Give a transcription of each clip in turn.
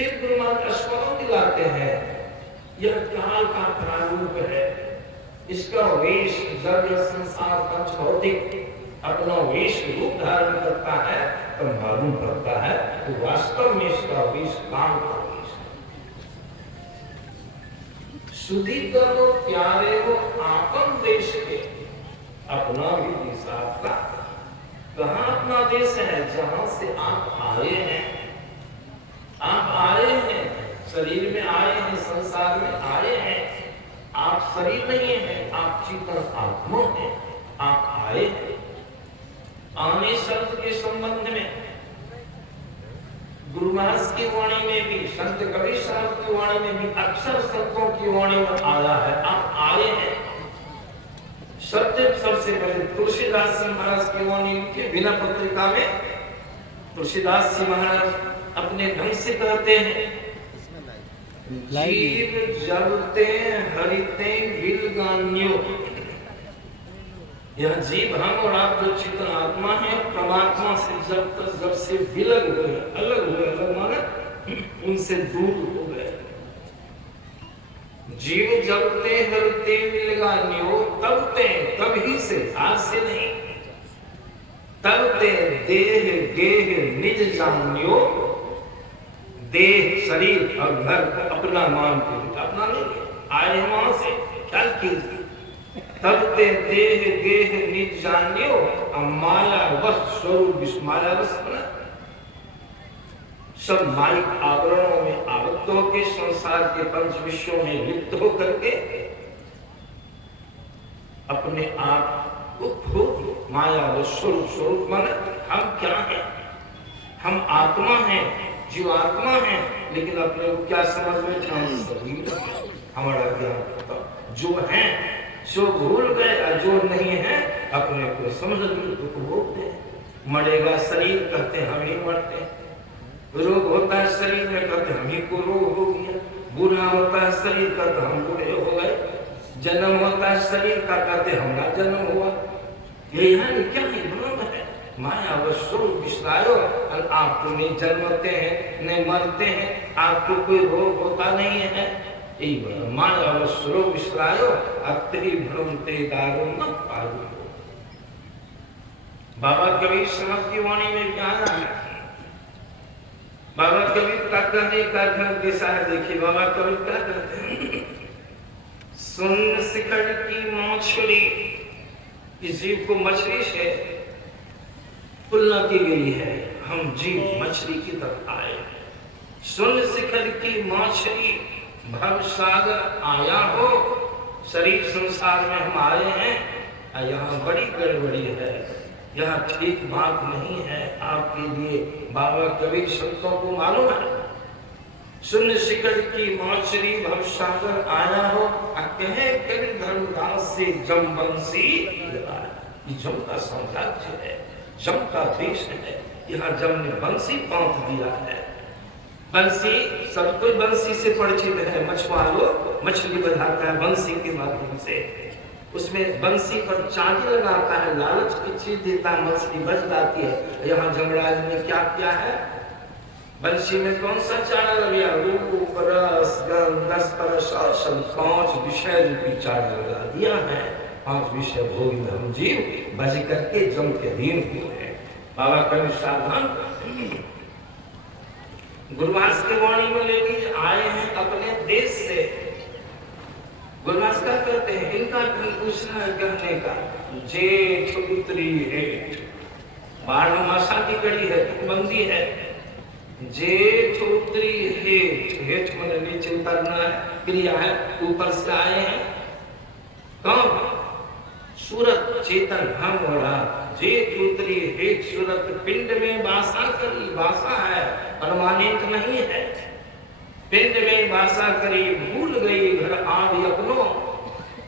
फिर गुरु महाराज स्मरण दिलाते हैं, यह काल का प्रारूप है, इसका वेश जब यह संसार पंच भौतिक अपना वेश रूप धारण करता है तो मालूम पड़ता है तो वास्तव में इसका वेश काल का वेश है। सुधी करो प्यारे हो आपन देश के, अपना भी देश आपका। कहाँ अपना देश है? जहां से आप आए हैं। आप आए हैं, शरीर में आए हैं, संसार में आए हैं। आप शरीर नहीं है, आप चेतन आत्मा हैं। आप आए हैं। आने शब्द के संबंध में गुरु महाराज की वाणी में भी, संत कबीर साहब की वाणी में भी, अक्सर संतों की वाणी में आया है, आप आए हैं। सबसे पहले तुलसीदास जी महाराज की वाणी लिखी बिना पत्रिका में। तुलसीदास जी महाराज अपने ढंग से कहते हैं, जीव जलते हरिते गिलगान्यो। यह जीव हम और आप जो चेतन आत्मा है, परमात्मा से जब से विलग हुए, अलग हुए, अलग माने उनसे दूर हो गए। जीव जलते हरिते गिलगान्यो, तबते, तभी से, आज से नहीं। तबते देह गेह निज जान्यो, देह शरीर और घर को अपना मान के, अपना नहीं आए वहां से, ख्याल कीजिए। तब ते देह गेह निज जान्यो, माया वश स्वरूप विस्माया वश बना। सब माइक आवरणों में आबद्ध होकर संसार के पंच विश्वों में लिप्त होकर के अपने आप को खो माया व स्वरूप। स्वरूप माने हम क्या हैं? हम आत्मा हैं, जीवात्मा है, लेकिन अपने को क्या समझ में शरीर हमारा ज्ञान जो है सो भूल गए, और जो नहीं है अपने को समझ लिया। मरेगा शरीर, कहते हम ही मरते। रोग होता है शरीर में, कहते हम ही को रोग हो गया। बुरा होता है शरीर का, तो हम बुरे हो गए। जन्म होता है शरीर का, कहते हमारा जन्म हुआ। ये है क्या है? भ्रम है, माया व स्वरूप विसरायो। और आप तो नहीं जन्मते हैं, नहीं मरते हैं, आपको कोई रोग होता नहीं है। यही माया व स्वरूप विसरायो, अत्रि भ्रमते दारुण न पायो। बाबा कबीर साहब की वाणी में क्या है? बाबा कबीर का कहने का ढंग कैसा है? देखिए बाबा कबीर क्या कहते हैं, सुन शिखर की मछली, इस जीव को मछली से तुलना की गई है। हम जीव मछली की तरफ आए। सुन शिखर की मछली भव सागर आया हो। शरीर संसार में हम आए हैं, यहाँ बड़ी गड़बड़ी है, यहाँ ठीक बात नहीं है आपके लिए। बाबा कबीर संतों को मालूम है। सुन शिखर की मछली भव सागर आया हो, कहे कबीर धर्मदास से जम बंसी लगाया। ये जम का साम्राज्य है, जम का देश है। यहाँ जम ने बंसी बांध दिया है। बंसी, सब कोई बंसी से परिचित है। मछुआरों मछली बधाता है बंसी के माध्यम से। उसमें बंसी पर चांदी लगाता है, लालच की चीज देता है, मछली बच जाती है। यहाँ जमराज ने क्या किया है? बंसी में कौन सा चारा लगा? रूप रस गंध स्पर्श और सब 5 विषय रूपी चारा लगा दिया है। 5 विषय भोग में हम जीव बज करके जम के अधीन हुए हैं। बाबा कबीर साधन गुरुवास की वाणी में लेके आए हैं अपने देश से। गुरुवास का कहते हैं, इनका दूसरा कहने का, जेठ उतरी हेठ, 12 मासा की कड़ी है, बंदी है। जेठ उतरी हेठ, हेठ मैंने नीचे उतरना है, क्रिया है, ऊपर से आए हैं। कौन? सूरत चेतन हम और आप। जेठ उतरी हेठ सूरत, पिंड में वासा करी, वासा है परमानेंट नहीं है। पिंड में वासा करी, भूल गई घर आदि अपनो,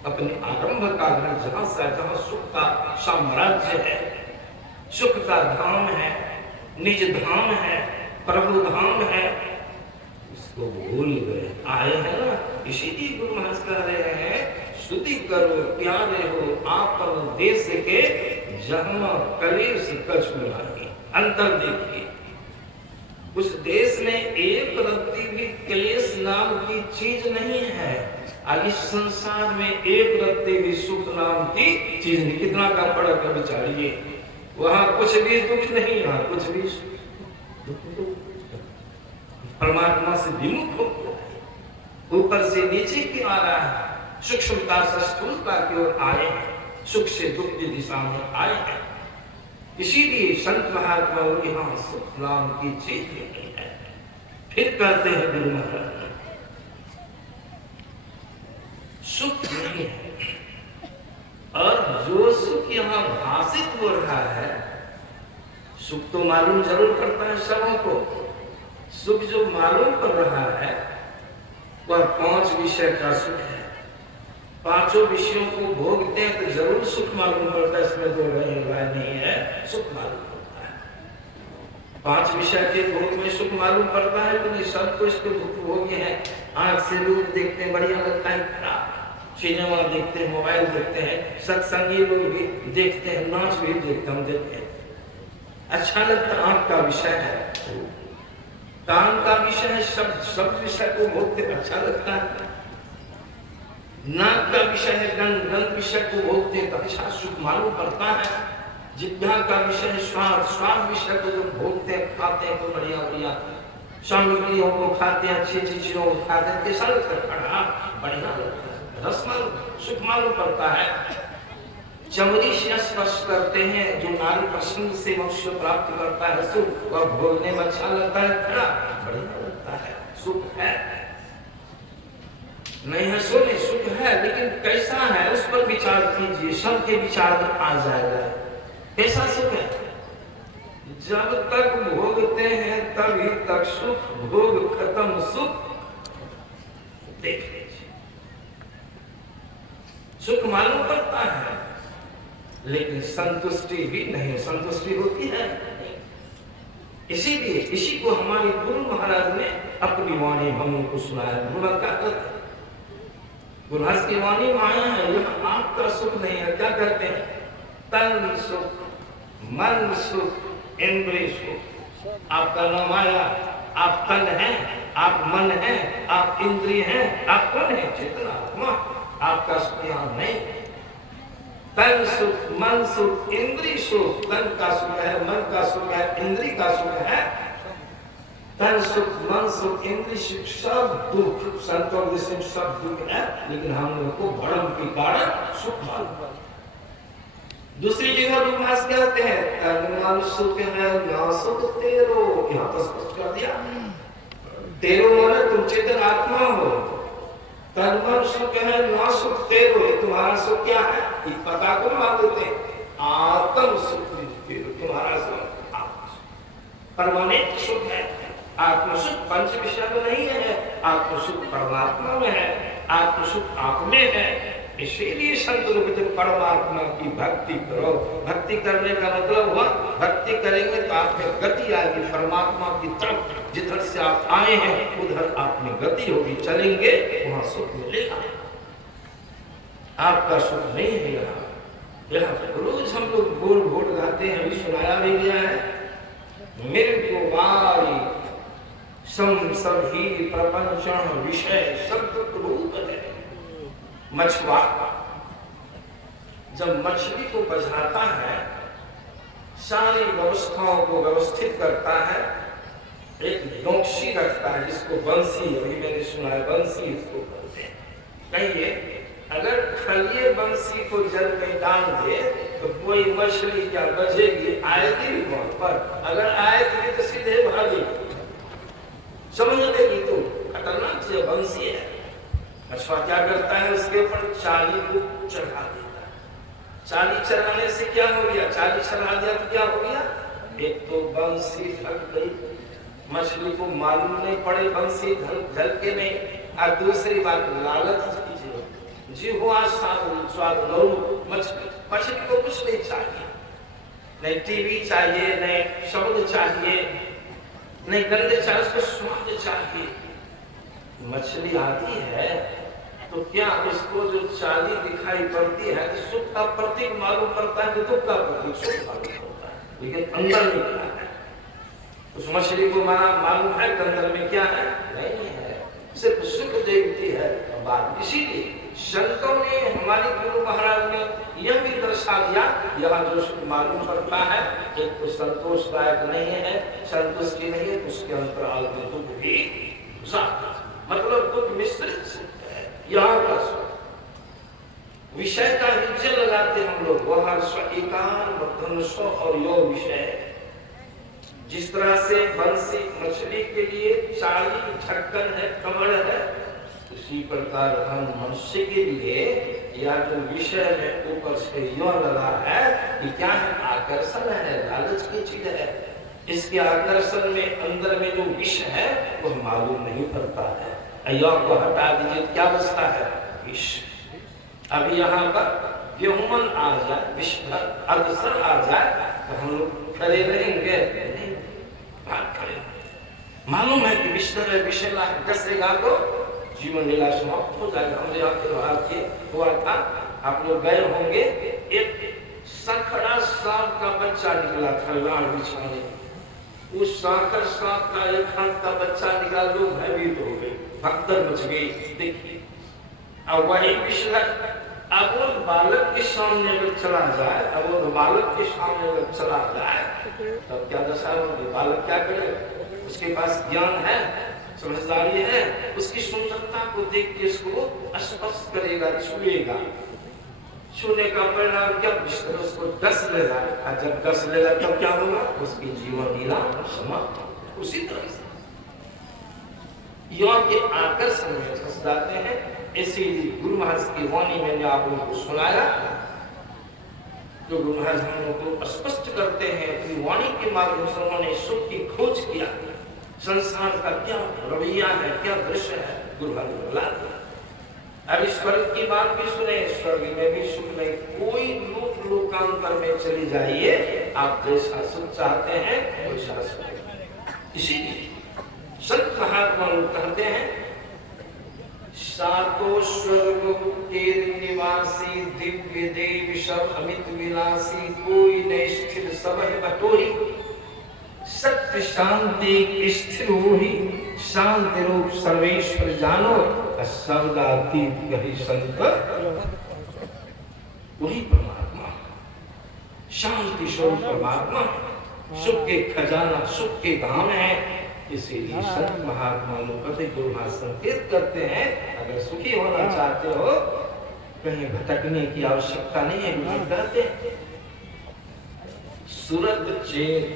अपने आरंभ का घर, जहां सुख का साम्राज्य है, सुख का धाम है, निज धाम है, प्रभु धाम है, उसको भूल गए। आए हैं ना, इसीलिए गुरु महाराज कह रहे हैं, स्तुति करो प्यारे हो आपन देश के, जहाँ कलेश कछु नहीं। अंतर देखिए, उस देश में एक रत्ती क्लेश नाम की चीज नहीं है। और इस संसार में एक रखते भी सुख नाम की चीज नहीं। कितना का फर्क है विचारिए। वहां कुछ भी दुख नहीं, यहाँ कुछ भी दुख। परमात्मा से विमुख हो, ऊपर से नीचे की आ रहा है, सूक्ष्मता से स्थूलता की ओर आए हैं, सुख से दुख की दिशा में आए हैं। इसीलिए संत महात्मा यहाँ सुख नाम की चीज नहीं है। फिर कहते हैं गुरु महाराज सुख नहीं है। और जो सुख यहाँ भाषित हो रहा है, सुख तो मालूम जरूर पड़ता है सबों को। सुख जो मालूम पड़ रहा है वह 5 विषय का सुख है। 5 विषयों को भोगते हैं तो जरूर सुख मालूम पड़ता है, इसमें दो राय नहीं है, सुख मालूम पड़ता है। 5 विषय के भोग में सुख मालूम पड़ता है, क्योंकि सबको इसके दुख भोग्य है। आंख से रूप देखते हैं बढ़िया लगता है, खराब। सिनेमा देखते हैं, मोबाइल देखते हैं, सत्संगी लोग भी देखते हैं, नाच भी देखते हम देखते हैं, अच्छा लगता है। आंख का विषय है, कान का विषय है, सब विषय को भोगते अच्छा लगता है। नाक का विषय है, गंध विषय को भोगते तो अच्छा सुख मालूम पड़ता है। जिह्वा का विषय है स्वाद, स्वाद विषय को जब भोगते हैं खाते हैं तो बढ़िया बढ़िया सामग्रियों को खाते हैं, अच्छी अच्छी चीजों को खाते हैं, कैसा लगता है, बढ़िया लगता है। रस मालूम सुख मालूम पड़ता है। चमड़ी से स्पर्श करते हैं, जो नारी प्रसन्न से मोक्ष प्राप्त करता है सुख, वह भोगने में अच्छा लगता है, खड़ा बढ़िया लगता है, सुख है। नहीं है सोने सुख है, लेकिन कैसा है उस पर विचार कीजिए, सबके विचार में आ जाएगा कैसा सुख है। जब तक भोगते हैं तभी तक सुख, भोग खत्म सुख देख लीजिए। सुख मालूम पड़ता है लेकिन संतुष्टि भी नहीं, संतुष्टि होती है। इसीलिए इसी को हमारे गुरु महाराज ने अपनी वाणी हम को सुनाया। गुरु क्या कहते हैं, गुरु की वाणी माया है, यह आपका सुख नहीं है। क्या कहते हैं, तन सुख, मन सुख, इंद्रिय सुख। आपका नाम आया, आप तन हैं, आप मन हैं, आप इंद्रिय हैं, आप कौन है, चेतना आत्मा। आपका सुख यहाँ नहीं। तन सुख, मन सुख, इंद्रिय सुख। तन का सुख है, मन का सुख है, इंद्रिय का सुख है। तन सुख, मन सुख, इंद्रिय सुख, सब दुख। संतों के सब दुख है, लेकिन हम लोग को भ्रम के कारण सुख मालूम। दूसरी जगह दुर्भाष कहते हैं, तन मन सुख है ना सुख तेरो। यहाँ तो स्पष्ट कर दिया, तेरो मन तुम चेतन आत्मा हो। तन मन सुख है ना सुख तेरो, तुम्हारा सुख क्या है, ये पता को मान देते हैं। आत्म सुख तुम्हारा सुख परमानेंट सुख है। आत्म सुख पंच विषय में नहीं है, आत्म सुख परमात्मा में है, आत्म सुख आप में है। इसीलिए संत लोग जब परमात्मा की भक्ति करो, भक्ति करने का मतलब हुआ भक्ति करेंगे तो आप में गति आएगी परमात्मा की तरफ। जिधर से आप आए हैं उधर आप में गति होगी, चलेंगे वहां सुख मिलेगा। आपका सुख नहीं है यहाँ। रोज हम लोग भोर भोर गाते हैं, अभी सुनाया भी गया है, मेरे को वारी सम सभी प्रपंच विषय सब रूप है। मछुआरा जब मछली को बझाता है, सारी व्यवस्थाओं को व्यवस्थित करता है, एक नोक्शी रखता है जिसको बंसी, अभी मैंने सुना है बंसी इसको बोलते हैं। कहिए अगर खलिए बंसी को जल में डाल दे तो कोई मछली क्या बचेगी, आएगी वहां पर। अगर आएगी तो सीधे भागी, समझ लेगी तो खतरनाक से बंसी है। मछुआ क्या करता है, उसके ऊपर चाली को चढ़ा देता है। चाली चढ़ाने से क्या हो गया, चाली चढ़ा दिया तो क्या हो गया, एक तो बंसी ढक गई, मछली को मालूम नहीं पड़े बंसी ढल के नहीं, और दूसरी बात लालच जी हुआ स्वाद लो। मछली को कुछ नहीं चाहिए, नहीं टीवी चाहिए, नहीं शब्द चाहिए, नहीं गंदे चाहिए, उसको स्वाद चाहिए। मछली आती है तो क्या उसको जो चाली दिखाई पड़ती है तो सुख का प्रतीक मालूम पड़ता है, तो दुख का प्रतीक सुख मालूम पड़ता है, लेकिन अंदर नहीं क्या है। उस मछली को मालूम है कि अंदर में क्या है, नहीं है। सिर्फ सुख देती है बात। इसीलिए संतों ने, हमारे गुरु महाराज ने यह भी दर्शा दिया, यह जो सुख मालूम पड़ता है एक तो संतोषदायक नहीं है, संतुष्टि नहीं है, उसके अंतराल में दुख भी मतलब दुख मिश्रित सुख है। यहाँ का सुख विषय का विजय लगाते हम लोग, वह स्व एकार मध्यस्व और योग विषय। जिस तरह से बंसी मछली के लिए चाली ढक्कन है, कमर है, उसी प्रकार हम मनुष्य के लिए या जो विषय में ऊपर से यह लगा है कि क्या है, आकर्षण है, लालच की चीज है। इसके आकर्षण में अंदर में जो विष है वह मालूम नहीं पड़ता है। योग को हटा दीजिए, क्या बचता है? विष। अभी यहाँ पर गेहूं आ जाए, विष अदसर आ जाए तो हम लोग खड़े रहेंगे? नहीं, बात करें। मालूम है कि विषय विषैला कसेगा तो जीवन लीला समाप्त हो जाएगा। हमने यहाँ त्योहार के हुआ था, आप लोग गए होंगे, एक सखड़ा सांप का बच्चा निकला था लाड़ बिछाने। उस साखर सांप का एक हाथ का बच्चा निकाल, लोग भयभीत हो गए, भगदड़ मच गई। देखिए, अब वही विषय अब वो बालक के सामने अगर चला जाए, अब वो बालक के सामने अगर चला जाए तब क्या दशा होगी? बालक क्या करे? उसके पास ज्ञान है, समझदारी है, उसकी सुंदरता को देख के इसको स्पर्श करेगा, छुएगा। छूने का परिणाम क्या? उसको डस लेगा, और जब डस लेगा तब क्या होगा? उसकी जीवन लीला समाप्त। उसी तरह से योग के आकर्षण में फंस जाते हैं। इसीलिए गुरु महाराज की वाणी मैंने आप लोगों को सुनाया, जो गुरु महाराज हम लोगों को स्पष्ट करते हैं कि वाणी के माध्यम से उन्होंने सुख की खोज किया, संसार का क्या रवैया है, क्या दृश्य है, गुरु महाराज बोला। अब स्वर्ग की बात भी सुने, स्वर्ग में भी सुख नहीं, कोई लोक लोकांतर में चली जाइए, आप जैसा सुख चाहते हैं वैसा सुख। इसीलिए संत महात्मा लोग कहते हैं, सातो स्वर्ग के निवासी दिव्य देव सब अमित विलासी, कोई न स्थिर सब है बटोही, सत्य शांति स्थिर होही, शांति रूप सर्वेश्वर जानो, शब्दातीत कही संत वही परमात्मा, शांति स्वरूप परमात्मा, सुख के खजाना, सुख के धाम है। इसीलिए संत महात्मा लोग कहते, गुरु महाराज संकेत करते हैं, अगर सुखी होना चाहते हो कहीं भटकने की आवश्यकता नहीं है। गुरु कहते सूरत चेत,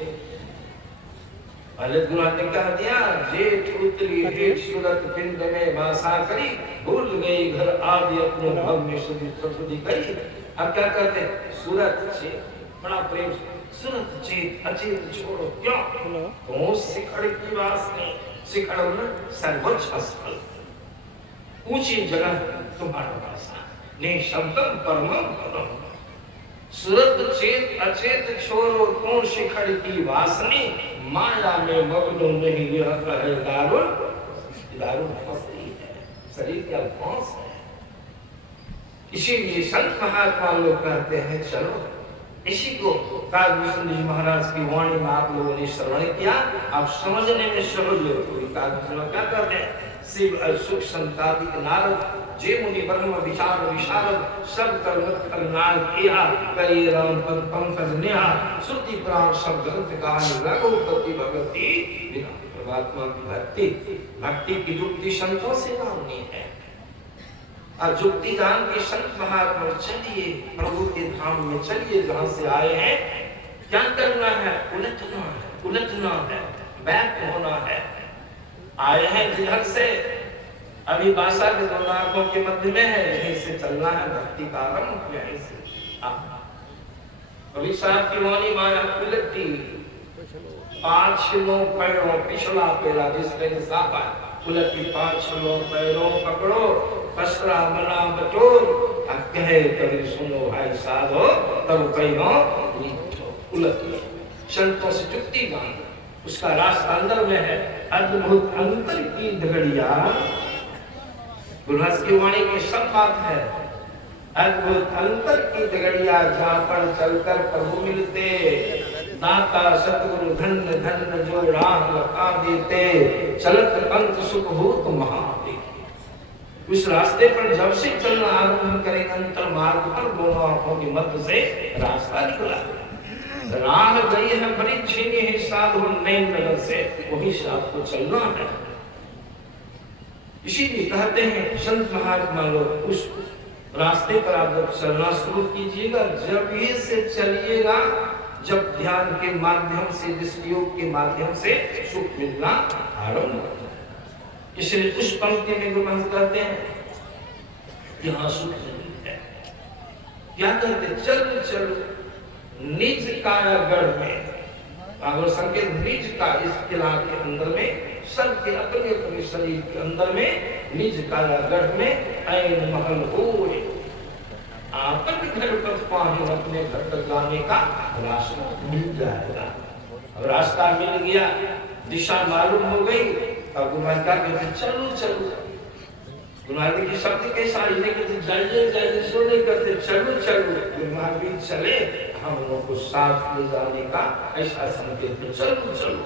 पहले गुरु ने कह दिया, जेठ उतरी हेठ सूरत पिंड में वासा करी, भूल गई घर आदि अपने भव में सुधि करी। अब क्या कहते हैं? सूरत चेत, बड़ा प्रेम, सूरत चेत अचेत छोड़ो, क्यों? तो शिखर की वासनी, शिखर में सर्वोच्च स्थल, ऊंची जगह तुम्हारा वासा, निशब्दम परमम पदम। सूरत चेत अचेत छोड़ो, कौन शिखर की वासनी, माया में मग्न नहीं यह है दारुण, दारुण फंसी है, शरीर का फंस है। इसीलिए संत महात्मा लोग कहते हैं, चलो इसी को कागभूषण जी महाराज की वाणी में आप लोगों ने श्रवण किया, आप समझने में सहज हो। कागभूषण क्या कहते हैं? शिव सुख संतादिक नारद, जे मुनि ब्रह्म विचार विशारद, सब कर्म करनाल किया, कई राम पद पंकज नेहा, श्रुति प्राण सब ग्रंथ कहानी रघुपति भगवती बिना। परमात्मा की भक्ति, भक्ति की युक्ति संतों से मांगनी है। और युक्ति दान के संत महात्मा, चलिए प्रभु के धाम में चलिए, जहाँ से आए हैं। क्या करना है? उलटना है, उलटना है, बैक होना है। आए हैं जिधर से, अभी बासा के दोनों आंखों के मध्य में है, यहीं से चलना है, भक्ति का आरंभ यहीं से। कवि साहब की वाणी माया उलटी, पांचों पैरों पिछला पैरा जिसने सापा, उलटी पांचों पैरों पकड़ो, पसरा मना बटोर, कहे कभी सुनो भाई साधो, तब कहो उलटी। संतों से जुक्ति बांध, उसका रास्ता अंदर में है। अद्भुत अंतर की दगड़िया, गुरु महाराज की वाणी में सब बात है। अद्भुत अंतर की दगड़िया, जहाँ पर चलकर प्रभु मिलते, दाता सतगुरु धन्य धन्य जो राह लखा देते, चलत पंथ सुख भूत महादेव। उस रास्ते पर जब से चलना आरंभ करेंगे अंतर मार्ग पर दोनों आंखों के मध्य से रास्ता निकला। राह गई है बड़ी छीनी है साधु नैन नगर से, वहीं से आपको चलना है। इसीलिए कहते हैं संत महात्मा लोग उस रास्ते पर आप जब चलना शुरू कीजिएगा, जब ही से चलिएगा जब ध्यान के माध्यम से, जिस योग के माध्यम से सुख मिलना आरंभ हो। इसलिए उस पंक्ति में गुरु महाराज कहते हैं यहाँ सुख नहीं है। क्या कहते? चल चलो निज कायागढ़ में, अगर संकेत निज का, इस किला के अंदर में, सबके अपने अपने शरीर के अंदर में निज कायागढ़ में ऐन महल होए, आपन घर पर पाए अपने घर तक जाने का रास्ता मिल जाएगा। अब रास्ता मिल गया, दिशा मालूम हो गई, तब गुरुनाथ क्या कहते? चलो चलो। गुरुनाथ की शब्द के साथ कहते जाइए जाइए, सो नहीं करते चलो चलो। गुरुनाथ भी चले, हम लोग को साथ ले जाने का ऐसा संकेत, चलो चलो।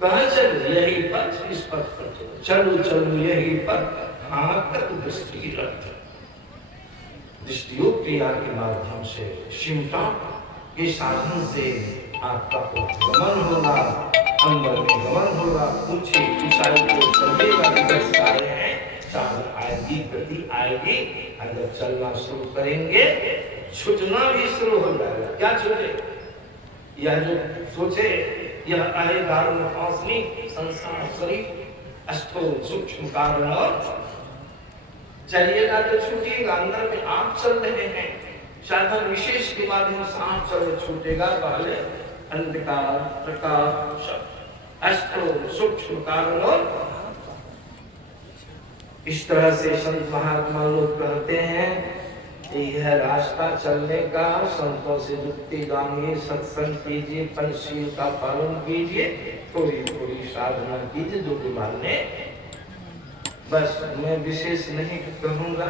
कहाँ चलो? यही पथ, इस पथ पर चलो चलो यही पथ, हाँ तक दृष्टि रख। दृष्टियोग क्रिया के माध्यम से शिमटा के साधन से आपका गमन होगा, अंदर में गमन होगा, ऊंची ऊंचाई को चलने हैं, साधन आएगी, गति आएगी। अगर चलना शुरू करेंगे छूटना भी शुरू हो जाएगा। क्या छूटे? यह जो सोचे यह आए दारुण फांसनी संसार शरीर अष्टो सूक्ष्म कारण, और चलिएगा तो छूटिएगा। अंदर में आप चल रहे हैं, साधन विशेष के माध्यम से आप चल छूटेगा। पहले अंधकार प्रकाश अष्टो सूक्ष्म कारण, और इस तरह से संत महात्मा लोग कहते हैं यह रास्ता चलने का। संतों से जुक्ति जानिए, सत्संग कीजिए, पंचशील का पालन कीजिए, थोड़ी थोड़ी साधना कीजिए जो कि मानने। बस मैं विशेष नहीं कहूँगा।